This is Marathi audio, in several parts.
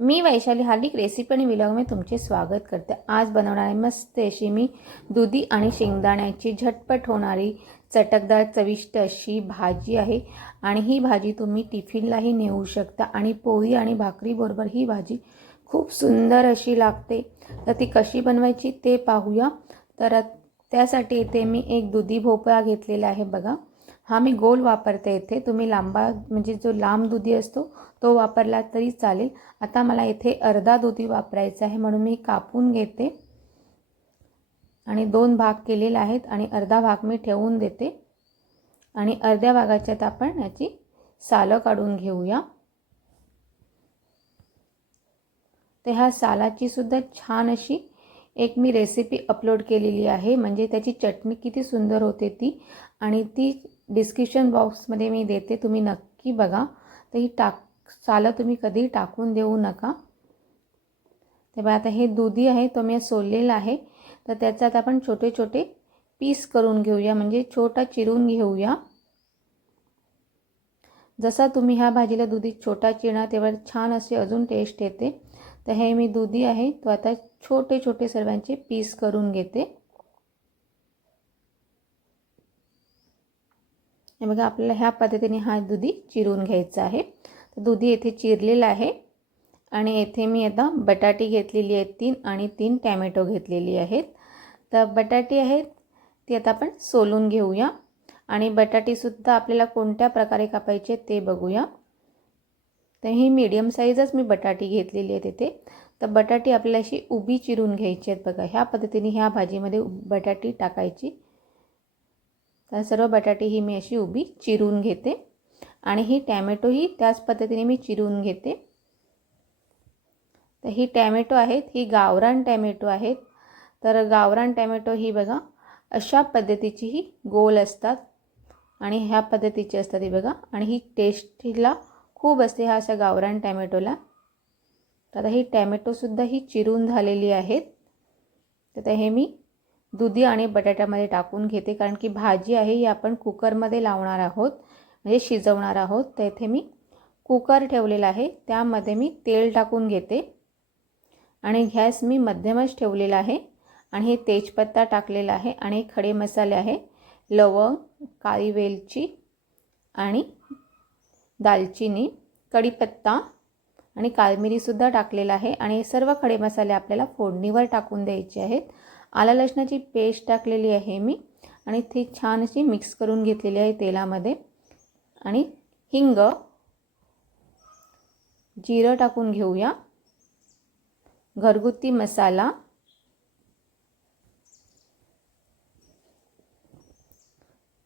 मी वैशाली हार्दिक रेसिपी आणि व्लॉग में तुमचे स्वागत करते। आज बनवणार आहे मस्त अशी मी दुधी आणि शेंगदाण्याची झटपट होणारी चटकदार चविष्ट अशी भाजी आहे। आणि ही भाजी तुम्ही टिफिनलाही नेऊ शकता आणि पोळी आणि भाकरी बरोबर ही भाजी खूप सुंदर अशी लागते। तर ती कशी बनवायची ते पाहूया। तर त्यासाठी इथे मी एक दुधी भोपळा घेतलेला आहे बघा। हा मी गोल वापरते। इथे तुम्ही लांबा म्हणजे जो लांब दुधी असतो तो वापरला तरी चालेल। आता मला इथे अर्धा दुधी वापरायचा आहे म्हणून मी कापून घेते आणि दोन भाग केलेले आहेत आणि अर्धा भाग मी ठेवून देते आणि अर्ध्या भागाच्यात आपण याची सालं काढून घेऊया। ते ह्या सालाची सुद्धा छान अशी एक मी रेसिपी अपलोड केलेली आहे, म्हणजे त्याची चटणी किती सुंदर होते ती, आणि ती डिस्क्रिप्शन बॉक्समध्ये मी देते, तुम्ही नक्की बघा। तर ही सालं तुम्ही कधी टाकून देऊ नका। तेव्हा आता हे दुधी आहे तो मी सोललेला आहे, तर त्याच्यात आपण छोटे छोटे पीस करून घेऊया, म्हणजे छोटा चिरून घेऊया। जसा तुम्ही ह्या भाजीला दुधी छोटा चिरणार तेव्हा छान असे अजून टेस्ट येते। तर हे मी दुधी आहे तो आता छोटे छोटे सर्वांचे पीस करून घेते। हे बघा आपल्याला ह्या पद्धतीने हा दुधी चिरून घ्यायचा आहे। तर दुधी येथे चिरलेला आहे आणि येथे मी आता बटाटी घेतलेली आहे 3 आणि 3 टोमॅटो घेतलेली आहेत। तर बटाटी आहेत ती आता आपण सोलून घेऊया आणि बटाटी सुद्धा आपल्याला कोणत्या प्रकारे कापायचे ते बघूया। तर ही मीडियम साईजच मी बटाटी घेतलेली आहे तिथे। तर बटाटी आपल्याला अशी उभी चिरून घ्यायची आहेत बघा। ह्या पद्धतीने ह्या भाजीमध्ये बटाटी टाकायची। तर सर्व बटाटी ही मी अशी उभी चिरून घेते आणि ही टोमॅटो ही त्याच पद्धतीने मी चिरून घेते। तर ही टोमॅटो आहेत ही गावरान टोमॅटो आहेत। तर गावरान टोमॅटो ही बघा अशा पद्धतीची ही गोल असतात आणि ह्या पद्धतीची असतात ही बघा, आणि ही टेस्टला खूप असते ह्या अशा गावरान टोमॅटोला। तर आता ही टोमॅटो सुद्धा ही चिरून झालेली आहेत। तर हे मी दुधी आणि बटाट्यामध्ये टाकून घेते, कारण की भाजी आहे ही आपण कुकरमध्ये लावणार आहोत, म्हणजे शिजवणार आहोत। तर इथे मी कुकर ठेवलेला आहे, त्यामध्ये मी तेल टाकून घेते आणि गॅस मी मध्यमच ठेवलेला आहे आणि हे तेजपत्ता टाकलेला आहे आणि खडे मसाले आहे, लवंग, काळी वेलची आणि दालचिनी, कढीपत्ता आणि काळी मिरी सुद्धा टाकलेला आहे आणि सर्व खडे मसाले आपल्याला फोडणीवर टाकून द्यायचे आहेत। आला लसणाची पेस्ट टाकलेली आहे मी आणि ती छान अशी मिक्स करून घेतलेली आहे तेलामध्ये, आणि हिंग, जिरं टाकून घेऊया, घरगुती मसाला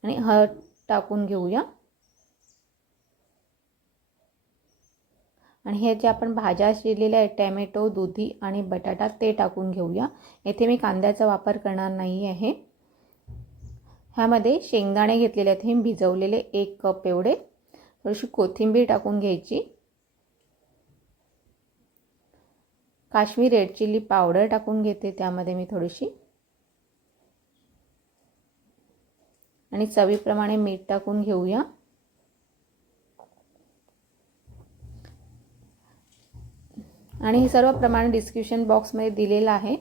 आणि हळद टाकून घेऊया आणि हे जे आपण भाज्या शिजलेल्या आहेत टोमॅटो, दुधी आणि बटाटा ते टाकून घेऊया। येथे मी कांद्याचा वापर करणार नाही आहे। ह्यामध्ये शेंगदाणे घेतलेले आहेत हे भिजवलेले 1 कप एवढे, थोडीशी कोथिंबीर टाकून घ्यायची, काश्मीरी रेड चिली पावडर टाकून घेते त्यामध्ये मी थोडीशी, आणि चवीप्रमाणे मीठ टाकून घेऊया। आणि हे सर्व प्रमाण डिस्क्रिप्शन बॉक्समध्ये दिलेलं आहे।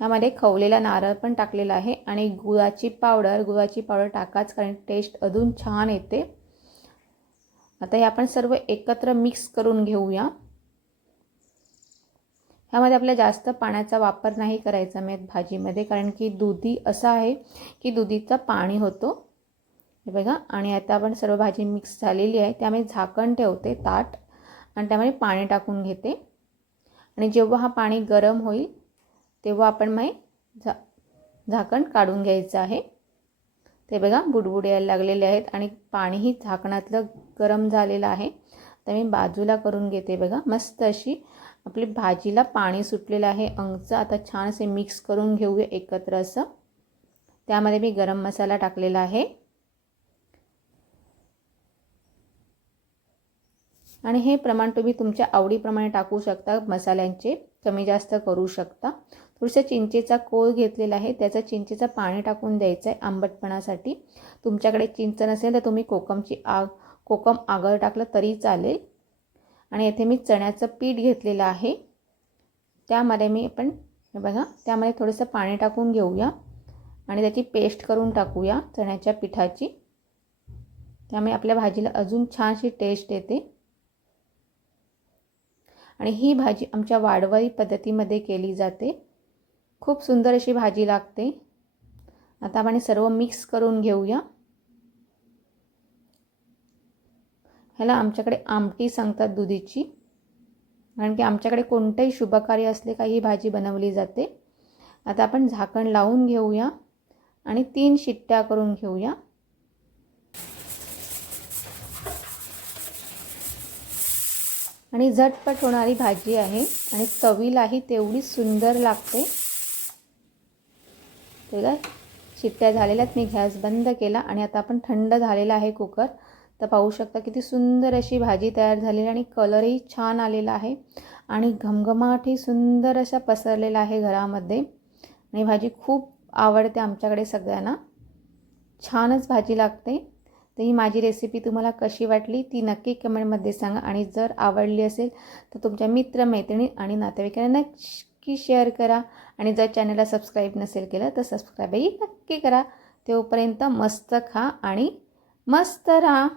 यामध्ये खवलेला नारळ पण टाकलेला आहे आणि गुळाची पावडर टाकाच, कारण टेस्ट अजून छान येते। आता हे आपण सर्व एकत्र मिक्स करून घेऊया। ह्यामध्ये आपल्याला जास्त पाण्याचा वापर नाही करायचा मी भाजीमध्ये, कारण की दुधी असा आहे की दुधीचं पाणी होतो हे बघा। आणि आता आपण सर्व भाजी मिक्स झालेली आहे, त्यामुळे झाकण ठेवते ताट आणि त्यामध्ये पाणी टाकून घेते आणि जेव्हा हा पाणी गरम होईल तेव्हा आपण झाकण काढून घ्यायचं आहे। ते बघा बुडबुड यायला लागलेले आहेत आणि पाणीही झाकणातलं गरम झालेलं आहे। तर मी बाजूला करून घेते बघा। मस्त अशी आपली भाजीला पाणी सुटलेलं आहे अंगचं। आता छान असे मिक्स करून घेऊया एकत्र असं। त्यामध्ये मी गरम मसाला टाकलेला आहे आणि हे प्रमाण तुम्ही तुमच्या आवडीप्रमाणे टाकू शकता, मसाल्यांचे कमी जास्त करू शकता। थोडंसं चिंचेचा कोळ घेतलेला आहे, त्याचं चिंचेचं पाणी टाकून द्यायचं आहे आंबटपणासाठी। तुमच्याकडे चिंच नसेल तर तुम्ही कोकम आगळ टाकलं तरी चालेल। आणि येथे मी चण्याचं पीठ घेतलेलं आहे. त्यामध्ये मी आपण हे बघा त्यामध्ये थोडंसं पाणी टाकून घेऊया आणि त्याची पेस्ट करून टाकूया चण्याच्या पिठाची. त्यामुळे आपल्या भाजीला अजून छानशी टेस्ट येते. आणि ही भाजी आमच्या वाडवळी पद्धतीमध्ये केली जाते. खूप सुंदर अशी भाजी लागते. आता आपण सर्व मिक्स करून घेऊया. ह्याला आमच्याकडे आमटी सांगतात दुधीची, कारण की आमच्याकडे कोणतेही शुभकार्य असले का ही भाजी बनवली जाते. आता आपण झाकण लावून घेऊया आणि 3 शिट्ट्या करून घेऊया. आणि झटपट होणारी भाजी आहे आणि चवीलाही तेवढी सुंदर लागते. तेव्हा शिट्ट्या झालेल्यात, मी गॅस बंद केला आणि आता आपण थंड झालेला आहे कुकर. तर पाहू शकता किती सुंदर अशी भाजी तयार झालेली आणि कलरही छान आलेला आहे आणि घमघमाटही सुंदर असा पसरलेला आहे घरामध्ये. आणि भाजी खूप आवडते आमच्याकडे सगळ्यांना. छानच भाजी लागते. तर ही माझी रेसिपी तुम्हाला कशी वाटली ती नक्की कमेंटमध्ये सांगा. आणि जर आवडली असेल तर तुमच्या मित्रमैत्रिणी आणि नातेवाईकांना नक्की शेअर करा. आणि जर चॅनलला सबस्क्राईब नसेल केलं तर सबस्क्राईबही नक्की करा. तोपर्यंत मस्त खा आणि मस्त राहा.